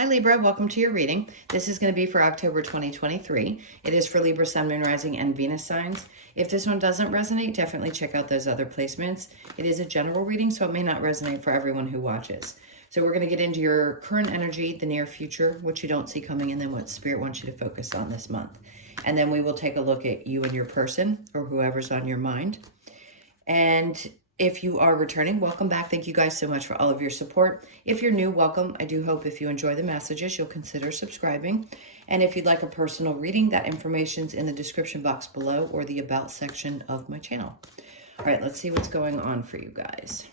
Hi Libra, welcome to your reading. This is going to be for October 2023. It is for Libra, Sun, Moon, Rising, and Venus signs. If this one doesn't resonate, definitely check out those other placements. It is a general reading, so it may not resonate for everyone who watches. So we're going to get into your current energy, the near future, what you don't see coming, and then what Spirit wants you to focus on this month. And then we will take a look at you and your person, or whoever's on your mind. And if you are returning, welcome back. Thank you guys so much for all of your support. If you're new, welcome. I do hope if you enjoy the messages, you'll consider subscribing. And if you'd like a personal reading, that information's in the description box below or the about section of my channel. All right, let's see what's going on for you guys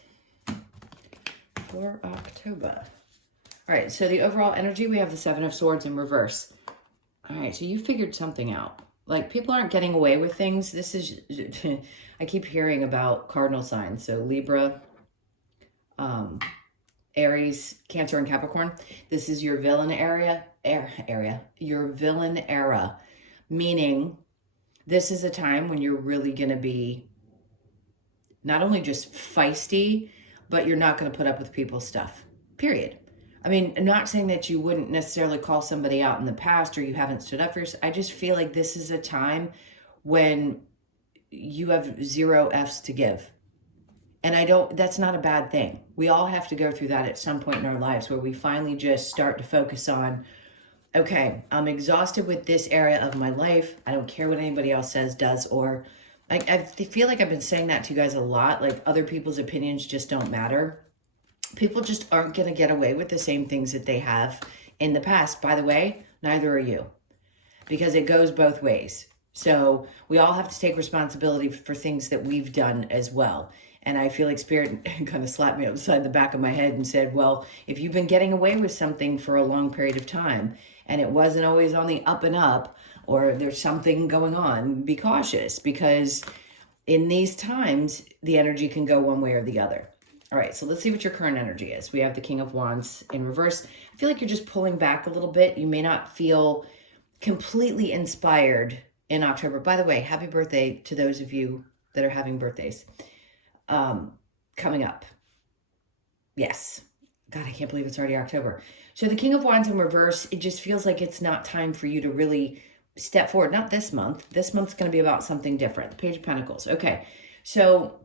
for October. All right, so the overall energy, we have the Seven of Swords in reverse. All right, so you figured something out. Like, people aren't getting away with things. This is, I keep hearing about cardinal signs. So Libra, Aries, Cancer, and Capricorn. This is your villain your villain era. Meaning, this is a time when you're really going to be not only just feisty, but you're not going to put up with people's stuff. Period. I mean, I'm not saying that you wouldn't necessarily call somebody out in the past or you haven't stood up for yourself. I just feel like this is a time when you have zero F's to give. And that's not a bad thing. We all have to go through that at some point in our lives where we finally just start to focus on, okay, I'm exhausted with this area of my life. I don't care what anybody else says, does, or I feel like I've been saying that to you guys a lot. Like, other people's opinions just don't matter. People just aren't going to get away with the same things that they have in the past. By the way, neither are you, because it goes both ways. So we all have to take responsibility for things that we've done as well. And I feel like Spirit kind of slapped me upside the back of my head and said, well, if you've been getting away with something for a long period of time and it wasn't always on the up and up, or there's something going on, be cautious, because in these times, the energy can go one way or the other. All right, so let's see what your current energy is. We have the King of Wands in reverse. I feel like you're just pulling back a little bit. You may not feel completely inspired in October. By the way, happy birthday to those of you that are having birthdays coming up. Yes. God, I can't believe it's already October. So the King of Wands in reverse, it just feels like it's not time for you to really step forward. Not this month. This month's going to be about something different. The Page of Pentacles. Okay, so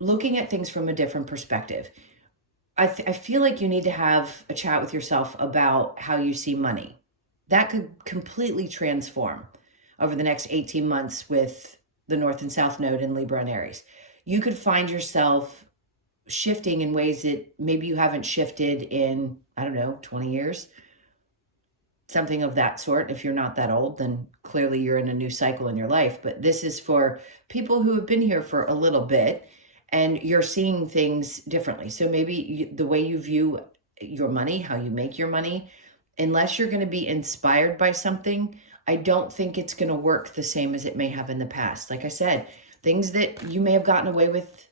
looking at things from a different perspective. I feel like you need to have a chat with yourself about how you see money. That could completely transform over the next 18 months with the North and South Node in Libra and Aries. You could find yourself shifting in ways that maybe you haven't shifted in, 20 years. Something of that sort. If you're not that old, then clearly you're in a new cycle in your life. But this is for people who have been here for a little bit, and you're seeing things differently. So maybe the way you view your money, how you make your money, unless you're going to be inspired by something, I don't think it's going to work the same as it may have in the past. Like I said, things that you may have gotten away with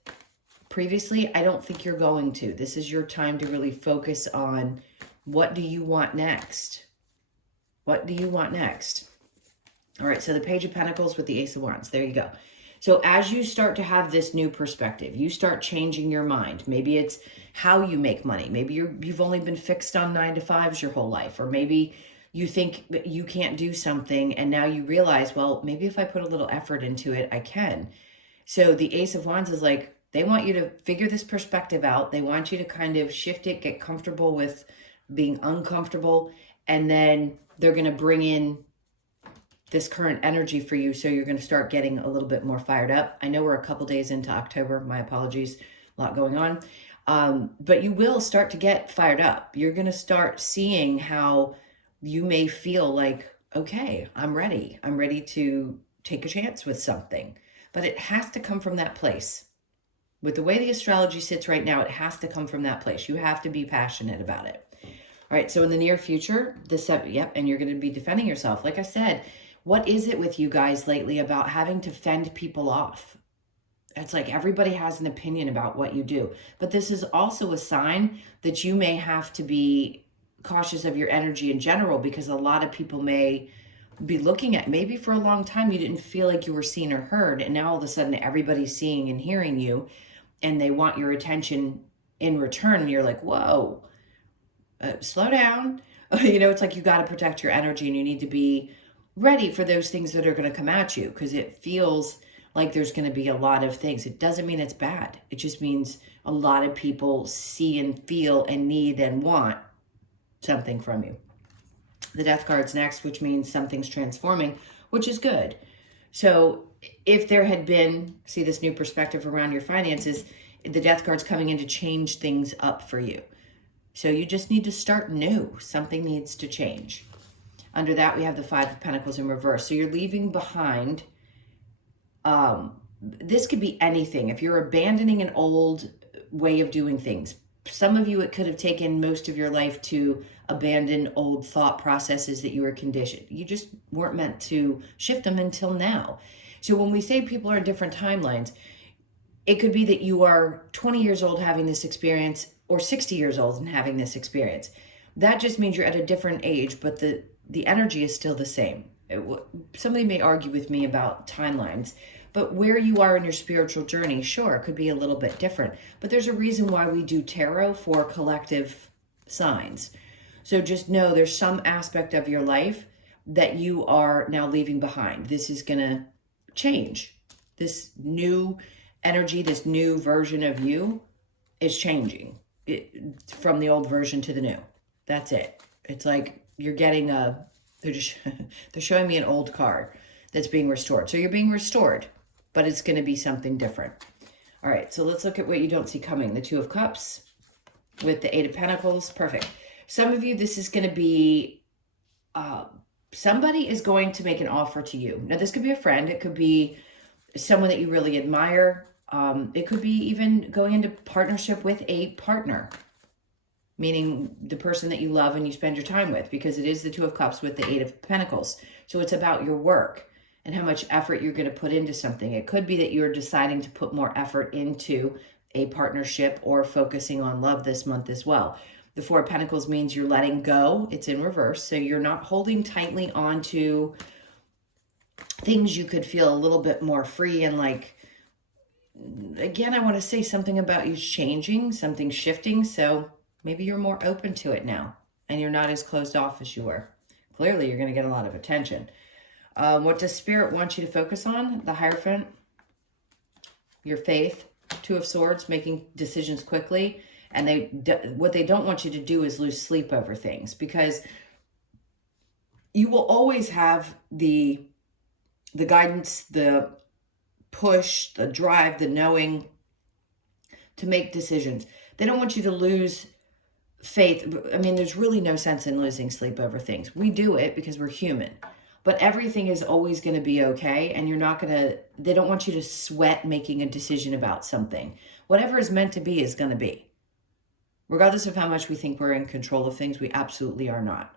previously, I don't think you're going to. This is your time to really focus on, what do you want next? What do you want next? All right, so the Page of Pentacles with the Ace of Wands. There you go. So as you start to have this new perspective, you start changing your mind. Maybe it's how you make money. Maybe you've only been fixed on 9-to-5s your whole life. Or maybe you think that you can't do something and now you realize, well, maybe if I put a little effort into it, I can. So the Ace of Wands is like, they want you to figure this perspective out. They want you to kind of shift it, get comfortable with being uncomfortable. And then they're going to bring in this current energy for you, so you're going to start getting a little bit more fired up. I know we're a couple days into October. My apologies, a lot going on. But you will start to get fired up. You're going to start seeing how you may feel like, okay, I'm ready. I'm ready to take a chance with something. But it has to come from that place. With the way the astrology sits right now, it has to come from that place. You have to be passionate about it. All right, so in the near future, and you're going to be defending yourself. Like I said, what is it with you guys lately about having to fend people off? It's like everybody has an opinion about what you do. But this is also a sign that you may have to be cautious of your energy in general, because a lot of people may be looking at, maybe for a long time you didn't feel like you were seen or heard, and now all of a sudden everybody's seeing and hearing you, and they want your attention in return. And you're like, whoa, slow down. It's like you got to protect your energy and you need to be ready for those things that are going to come at you, because it feels like there's going to be a lot of things. It doesn't mean it's bad. It just means a lot of people see and feel and need and want something from you. The Death card's next, which means something's transforming, which is good. So if there had been, see this new perspective around your finances, the Death card's coming in to change things up for you. So you just need to start new. Something needs to change. Under that, we have the Five of Pentacles in reverse. So you're leaving behind, this could be anything. If you're abandoning an old way of doing things, some of you, it could have taken most of your life to abandon old thought processes that you were conditioned. You just weren't meant to shift them until now. So when we say people are in different timelines, it could be that you are 20 years old having this experience or 60 years old and having this experience. That just means you're at a different age, but the energy is still the same. Somebody may argue with me about timelines, but where you are in your spiritual journey, sure, it could be a little bit different. But there's a reason why we do tarot for collective signs. So just know there's some aspect of your life that you are now leaving behind. This is going to change. This new energy, this new version of you is changing from the old version to the new. That's it. It's like you're getting they're showing me an old car that's being restored. So you're being restored, but it's going to be something different. All right, so let's look at what you don't see coming. The Two of Cups with the Eight of Pentacles. Perfect. Some of you, this is going to be, somebody is going to make an offer to you. Now, this could be a friend. It could be someone that you really admire. It could be even going into partnership with a partner, meaning the person that you love and you spend your time with, because it is the Two of Cups with the Eight of Pentacles. So it's about your work and how much effort you're going to put into something. It could be that you're deciding to put more effort into a partnership or focusing on love this month as well. The Four of Pentacles means you're letting go. It's in reverse. So you're not holding tightly onto things. You could feel a little bit more free and like, again, I want to say something about you changing, something shifting. So maybe you're more open to it now and you're not as closed off as you were. Clearly, you're going to get a lot of attention. What does Spirit want you to focus on? The Hierophant, your faith, Two of Swords, making decisions quickly. And what they don't want you to do is lose sleep over things, because you will always have the guidance, the push, the drive, the knowing to make decisions. They don't want you to lose faith. I mean, there's really no sense in losing sleep over things. We do it because we're human, but everything is always going to be okay. And they don't want you to sweat making a decision about something. Whatever is meant to be is going to be. Regardless of how much we think we're in control of things, we absolutely are not.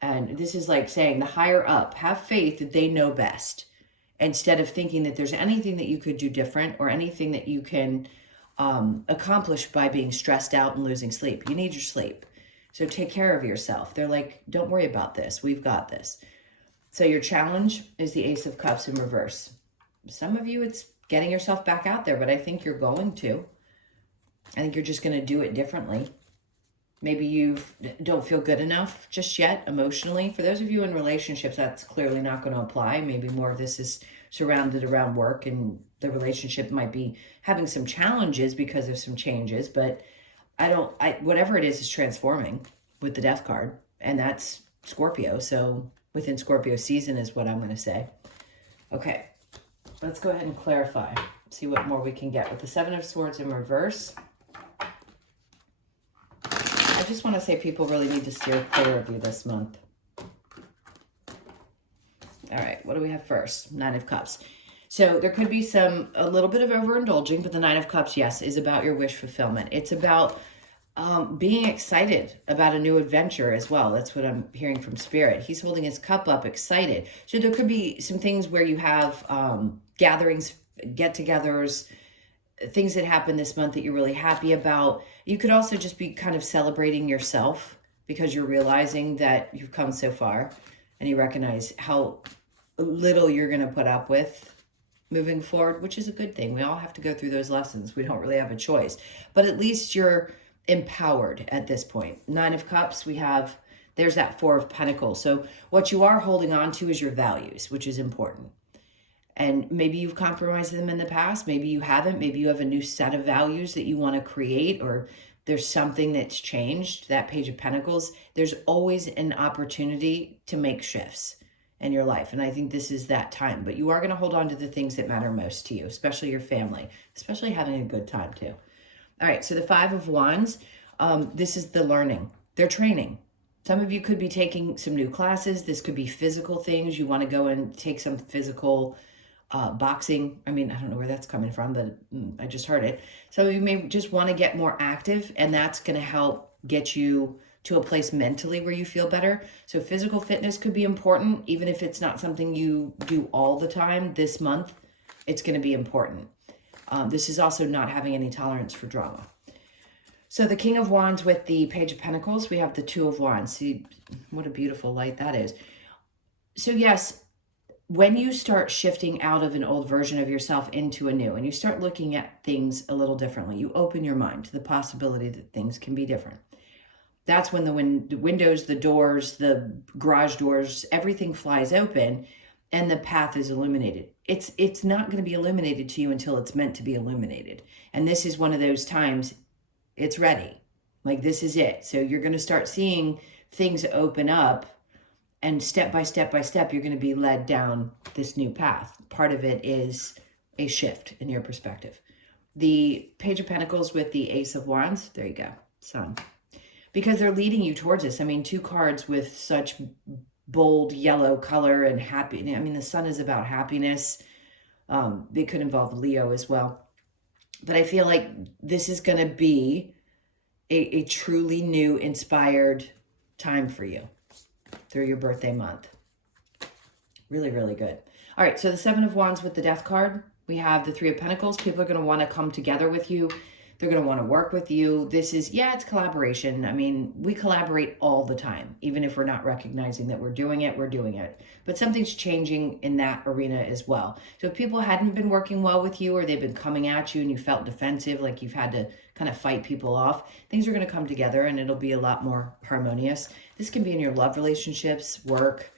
And this is like saying the higher up, have faith that they know best, instead of thinking that there's anything that you could do different or anything that you can accomplish by being stressed out and losing sleep. You need your sleep. So take care of yourself. They're like, don't worry about this. We've got this. So your challenge is the Ace of Cups in reverse. Some of you, it's getting yourself back out there, but I think you're going to. I think you're just going to do it differently. Maybe you don't feel good enough just yet emotionally. For those of you in relationships, that's clearly not going to apply. Maybe more of this is surrounded around work, and the relationship might be having some challenges because of some changes. But whatever it is transforming with the Death card, and that's Scorpio. So within Scorpio season is what I'm going to say. Okay, let's go ahead and clarify. See what more we can get with the Seven of Swords in reverse. I just want to say people really need to steer clear of you this month. All right, what do we have first? Nine of Cups. So there could be a little bit of overindulging, but the Nine of Cups, yes, is about your wish fulfillment. It's about being excited about a new adventure as well. That's what I'm hearing from Spirit. He's holding his cup up, excited. So there could be some things where you have gatherings, get-togethers, things that happen this month that you're really happy about. You could also just be kind of celebrating yourself because you're realizing that you've come so far and you recognize how little you're going to put up with moving forward, which is a good thing. We all have to go through those lessons. We don't really have a choice, but at least you're empowered at this point. Nine of Cups, there's that Four of Pentacles. So what you are holding on to is your values, which is important. And maybe you've compromised them in the past. Maybe you haven't. Maybe you have a new set of values that you want to create, or there's something that's changed. That Page of Pentacles, there's always an opportunity to make shifts in your life. And I think this is that time. But you are going to hold on to the things that matter most to you, especially your family, especially having a good time too. All right, so the Five of Wands, this is the learning. They're training. Some of you could be taking some new classes. This could be physical things. You want to go and take some physical boxing. I mean, I don't know where that's coming from, but I just heard it. So you may just want to get more active, and that's going to help get you to a place mentally where you feel better. So physical fitness could be important, even if it's not something you do all the time. This month, it's going to be important. This is also not having any tolerance for drama. So the King of Wands with the Page of Pentacles, we have the Two of Wands. See, what a beautiful light that is. So yes, when you start shifting out of an old version of yourself into a new, and you start looking at things a little differently, you open your mind to the possibility that things can be different. That's when the windows, the doors, the garage doors, everything flies open and the path is illuminated. It's not going to be illuminated to you until it's meant to be illuminated. And this is one of those times it's ready. Like, this is it. So you're going to start seeing things open up, and step by step by step, you're going to be led down this new path. Part of it is a shift in your perspective. The Page of Pentacles with the Ace of Wands, there you go, Sun. Because they're leading you towards this. I mean, two cards with such bold yellow color and happy. I mean, the Sun is about happiness. It could involve Leo as well. But I feel like this is going to be a truly new, inspired time for you through your birthday month. Really, really good. All right, so the Seven of Wands with the Death card. We have the Three of Pentacles. People are going to want to come together with you. They're going to want to work with you. This is, yeah, it's collaboration. I mean, we collaborate all the time. Even if we're not recognizing that we're doing it, we're doing it. But something's changing in that arena as well. So if people hadn't been working well with you, or they've been coming at you and you felt defensive, like you've had to kind of fight people off, things are going to come together and it'll be a lot more harmonious. This can be in your love relationships, work,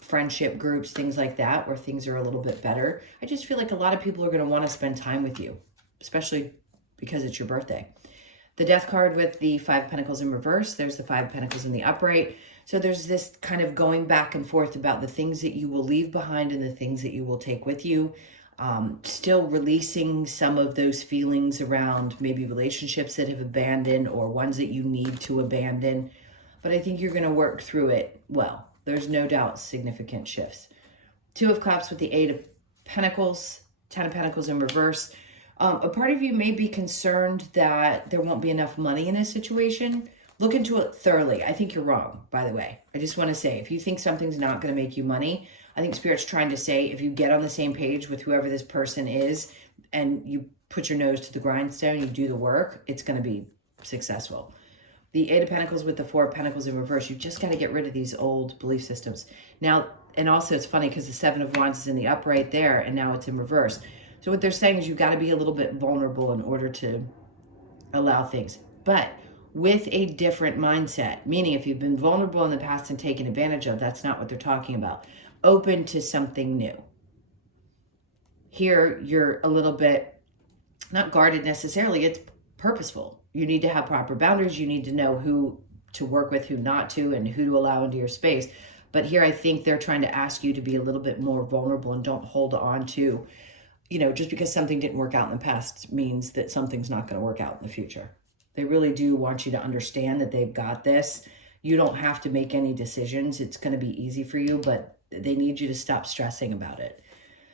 friendship groups, things like that, where things are a little bit better. I just feel like a lot of people are going to want to spend time with you, especially because it's your birthday. The Death card with the Five of Pentacles in reverse. There's the Five of Pentacles in the upright. So there's this kind of going back and forth about the things that you will leave behind and the things that you will take with you. Still releasing some of those feelings around maybe relationships that have abandoned or ones that you need to abandon. But I think you're going to work through it well. There's no doubt significant shifts. Two of Cups with the Eight of Pentacles, Ten of Pentacles in reverse. A part of you may be concerned that there won't be enough money in a situation. Look into it thoroughly. I think you're wrong, by the way. I just want to say, if you think something's not going to make you money, I think Spirit's trying to say, if you get on the same page with whoever this person is and you put your nose to the grindstone, you do the work, it's going to be successful. The Eight of Pentacles with the Four of Pentacles in reverse, you've just got to get rid of these old belief systems. Now, and also it's funny because the Seven of Wands is in the upright there and now it's in reverse. So what they're saying is you've got to be a little bit vulnerable in order to allow things. But with a different mindset, meaning if you've been vulnerable in the past and taken advantage of, that's not what they're talking about. Open to something new. Here, you're a little bit, not guarded necessarily, it's purposeful. You need to have proper boundaries. You need to know who to work with, who not to, and who to allow into your space. But here, I think they're trying to ask you to be a little bit more vulnerable and don't hold on to, you know, just because something didn't work out in the past means that something's not going to work out in the future. They really do want you to understand that they've got this. You don't have to make any decisions. It's going to be easy for you, but they need you to stop stressing about it.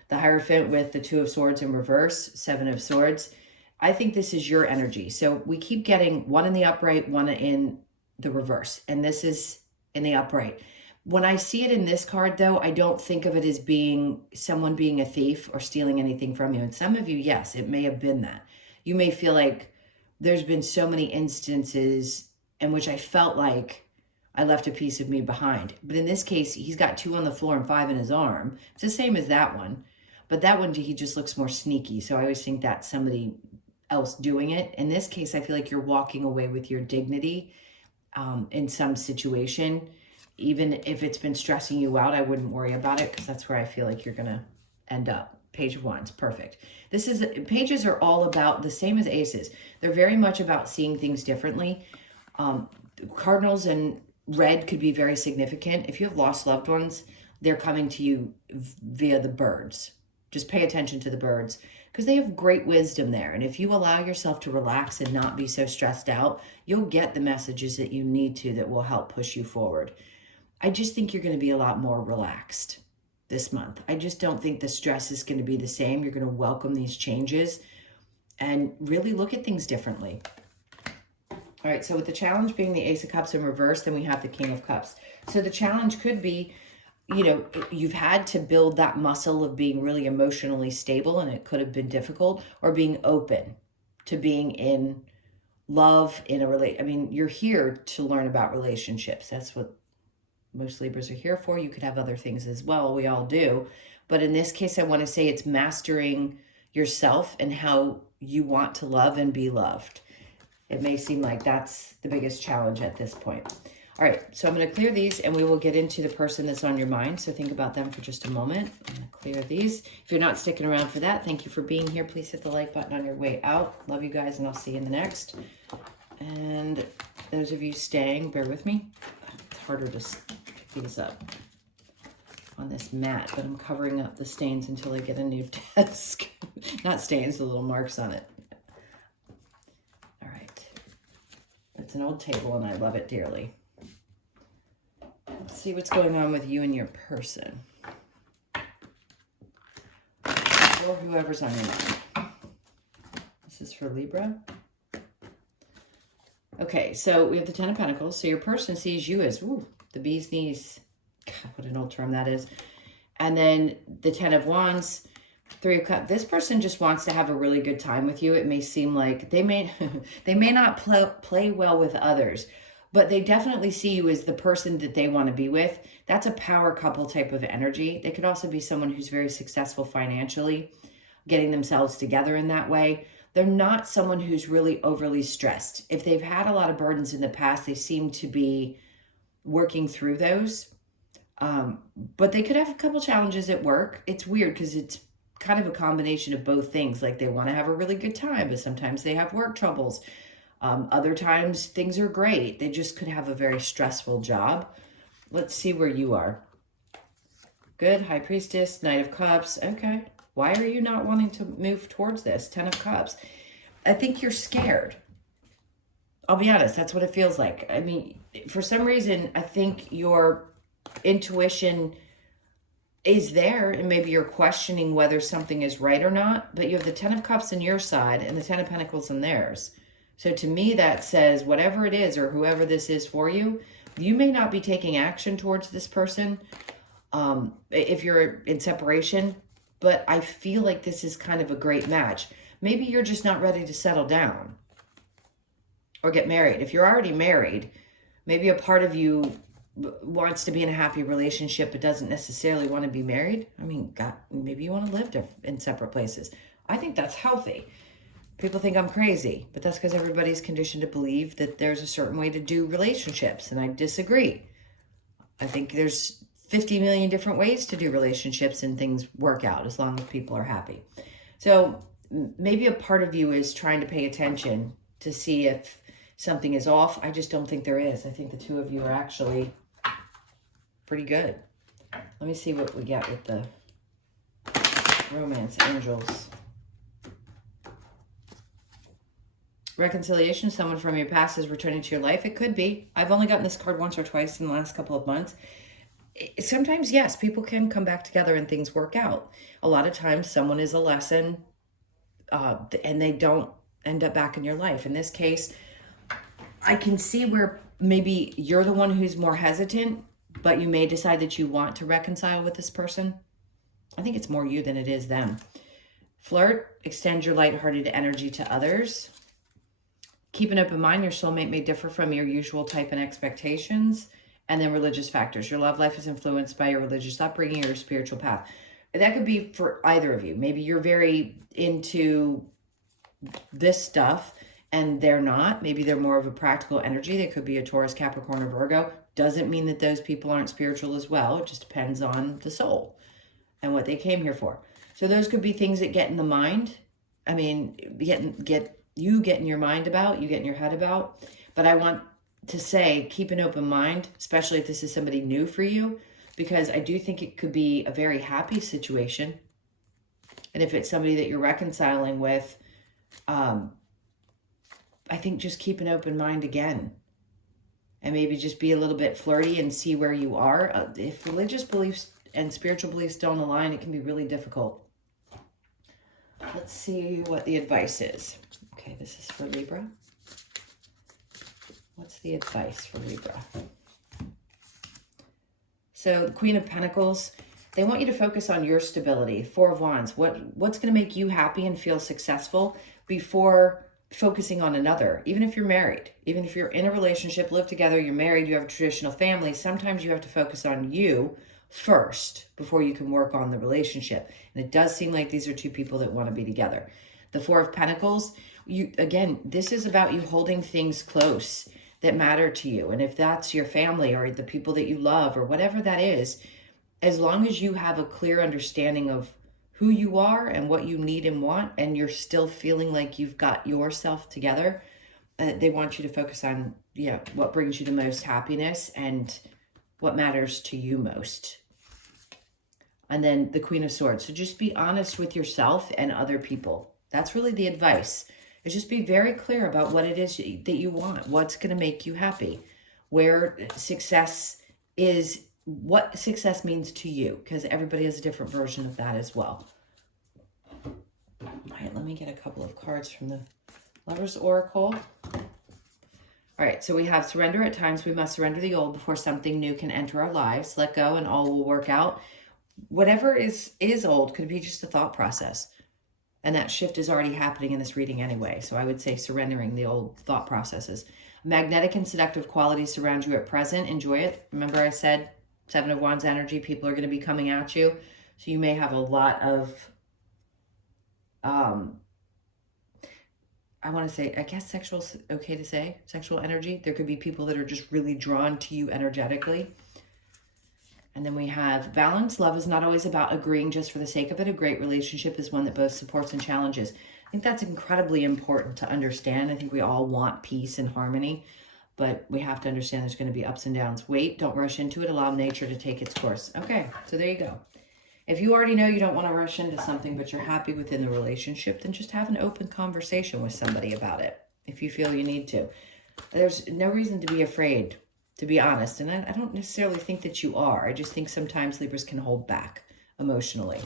The Hierophant with the Two of Swords in reverse, Seven of Swords. I think this is your energy. So we keep getting one in the upright, one in the reverse, and this is in the upright. When I see it in this card, though, I don't think of it as being someone being a thief or stealing anything from you. And some of you, yes, it may have been that. You may feel like there's been so many instances in which I felt like I left a piece of me behind. But in this case, he's got 2 on the floor and 5 in his arm. It's the same as that one. But that one, he just looks more sneaky. So I always think that's somebody else doing it. In this case, I feel like you're walking away with your dignity in some situation. Even if it's been stressing you out, I wouldn't worry about it, because that's where I feel like you're going to end up. Page of Wands, perfect. Pages are all about the same as aces. They're very much about seeing things differently. Cardinals and red could be very significant. If you have lost loved ones, they're coming to you via the birds. Just pay attention to the birds, because they have great wisdom there. And if you allow yourself to relax and not be so stressed out, you'll get the messages that you need to that will help push you forward. I just think you're going to be a lot more relaxed this month. I just don't think the stress is going to be the same. You're going to welcome these changes and really look at things differently. All right, so with the challenge being the Ace of Cups in reverse, then we have the King of Cups. So the challenge could be, you know, you've had to build that muscle of being really emotionally stable, and it could have been difficult, or being open to being in love in a I mean, you're here to learn about relationships. That's what most Libras are here for. You could have other things as well. We all do. But in this case, I want to say it's mastering yourself and how you want to love and be loved. It may seem like that's the biggest challenge at this point. All right, so I'm going to clear these, and we will get into the person that's on your mind. So think about them for just a moment. I'm going to clear these. If you're not sticking around for that, thank you for being here. Please hit the like button on your way out. Love you guys, and I'll see you in the next. And those of you staying, bear with me. It's harder to pick these up on this mat, but I'm covering up the stains until I get a new desk. Not stains, the little marks on it. All right. It's an old table, and I love it dearly. Let's see what's going on with you and your person, or whoever's on your mind. This is for Libra. Okay, so we have the Ten of Pentacles. So your person sees you as, ooh, the bee's knees. God, what an old term that is. And then the Ten of Wands, Three of Cups. This person just wants to have a really good time with you. It may seem like they may not play well with others, but they definitely see you as the person that they want to be with. That's a power couple type of energy. They could also be someone who's very successful financially, getting themselves together in that way. They're not someone who's really overly stressed. If they've had a lot of burdens in the past, they seem to be working through those. But they could have a couple challenges at work. It's weird because it's kind of a combination of both things. Like they want to have a really good time, but sometimes they have work troubles. Other times things are great. They just could have a very stressful job. Let's see where you are. Good. High Priestess, Knight of Cups. Okay. Why are you not wanting to move towards this? Ten of Cups. I think you're scared. I'll be honest. That's what it feels like. I mean, for some reason, I think your intuition is there, and maybe you're questioning whether something is right or not, but you have the Ten of Cups on your side and the Ten of Pentacles on theirs. So to me, that says whatever it is or whoever this is for you, you may not be taking action towards this person if you're in separation, but I feel like this is kind of a great match. Maybe you're just not ready to settle down or get married. If you're already married, maybe a part of you wants to be in a happy relationship but doesn't necessarily want to be married. I mean, God, maybe you want to live in separate places. I think that's healthy. People think I'm crazy, but that's because everybody's conditioned to believe that there's a certain way to do relationships, and I disagree. I think there's 50 million different ways to do relationships, and things work out as long as people are happy. So maybe a part of you is trying to pay attention to see if something is off. I just don't think there is. I think the two of you are actually pretty good. Let me see what we get with the romance angels. Reconciliation, someone from your past is returning to your life. It could be. I've only gotten this card once or twice in the last couple of months. Sometimes, yes, people can come back together and things work out. A lot of times someone is a lesson and they don't end up back in your life. In this case, I can see where maybe you're the one who's more hesitant, but you may decide that you want to reconcile with this person. I think it's more you than it is them. Flirt, extend your lighthearted energy to others. Keep an open mind. Your soulmate may differ from your usual type and expectations. And then religious factors. Your love life is influenced by your religious upbringing or your spiritual path. That could be for either of you. Maybe you're very into this stuff and they're not. Maybe they're more of a practical energy. They could be a Taurus, Capricorn, or Virgo. Doesn't mean that those people aren't spiritual as well. It just depends on the soul and what they came here for. So those could be things that get in the mind. I mean, get in your mind about, you get in your head about. But I want to say, keep an open mind, especially if this is somebody new for you, because I do think it could be a very happy situation. And if it's somebody that you're reconciling with, I think just keep an open mind again. And maybe just be a little bit flirty and see where you are. If religious beliefs and spiritual beliefs don't align, it can be really difficult. Let's see what the advice is. Okay, this is for Libra. What's the advice for Libra? So the Queen of Pentacles, they want you to focus on your stability. Four of Wands, what's going to make you happy and feel successful before focusing on another. Even if you're married, even if you're in a relationship, live together, you're married, you have a traditional family, sometimes you have to focus on you first before you can work on the relationship. And it does seem like these are two people that want to be together. The Four of Pentacles, again, this is about you holding things close that matter to you. And if that's your family or the people that you love or whatever that is, as long as you have a clear understanding of who you are and what you need and want, and you're still feeling like you've got yourself together, they want you to focus on, what brings you the most happiness and what matters to you most. And then the Queen of Swords. So just be honest with yourself and other people. That's really the advice. Is just be very clear about what it is that you want. What's going to make you happy. Where success is, what success means to you. Because everybody has a different version of that as well. All right, let me get a couple of cards from the Lover's Oracle. All right, so we have surrender. At times we must surrender the old before something new can enter our lives. Let go and all will work out. Whatever is old could be just a thought process. And that shift is already happening in this reading anyway. So I would say surrendering the old thought processes. Magnetic and seductive qualities surround you at present. Enjoy it. Remember I said Seven of Wands energy, people are going to be coming at you. So you may have a lot of, I want to say, I guess sexual, okay to say, sexual energy. There could be people that are just really drawn to you energetically. And then we have balance. Love is not always about agreeing just for the sake of it. A great relationship is one that both supports and challenges. I think that's incredibly important to understand. I think we all want peace and harmony, but we have to understand there's going to be ups and downs. Wait, don't rush into it. Allow nature to take its course. Okay, so there you go. If you already know you don't want to rush into something, but you're happy within the relationship, then just have an open conversation with somebody about it if you feel you need to. There's no reason to be afraid, to be honest. And I don't necessarily think that you are. I just think sometimes Libras can hold back emotionally.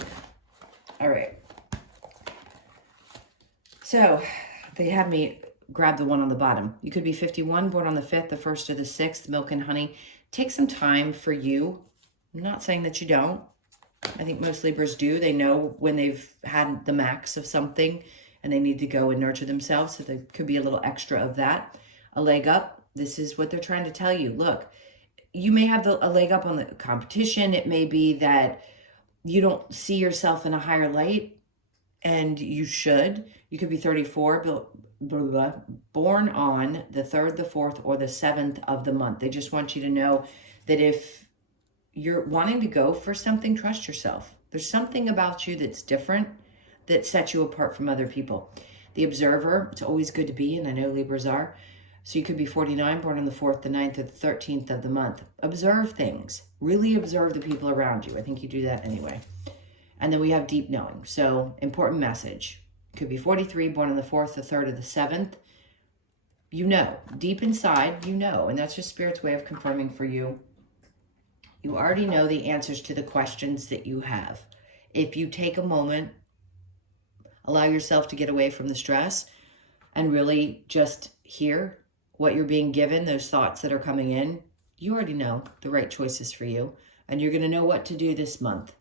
All right. So they had me grab the one on the bottom. You could be 51, born on the 5th, the 1st, or the 6th, milk and honey. Take some time for you. I'm not saying that you don't. I think most Libras do. They know when they've had the max of something and they need to go and nurture themselves. So there could be a little extra of that. A leg up. This is what they're trying to tell you. Look, you may have a leg up on the competition. It may be that you don't see yourself in a higher light, and you should. You could be 34, born on the 3rd, the 4th, or the 7th of the month. They just want you to know that if you're wanting to go for something, trust yourself. There's something about you that's different that sets you apart from other people. The observer, it's always good to be, and I know Libras are. So you could be 49, born on the 4th, the 9th, or the 13th of the month. Observe things. Really observe the people around you. I think you do that anyway. And then we have deep knowing. So important message. Could be 43, born on the 4th, the 3rd, or the 7th. You know. Deep inside, you know. And that's just Spirit's way of confirming for you. You already know the answers to the questions that you have. If you take a moment, allow yourself to get away from the stress and really just hear what you're being given, those thoughts that are coming in, you already know the right choices for you. And you're going to know what to do this month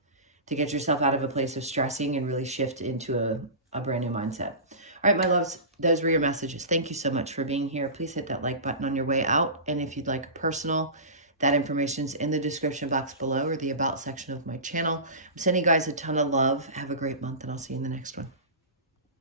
to get yourself out of a place of stressing and really shift into a brand new mindset. All right, my loves, those were your messages. Thank you so much for being here. Please hit that like button on your way out. And if you'd like personal, that information's in the description box below or the about section of my channel. I'm sending you guys a ton of love. Have a great month, and I'll see you in the next one.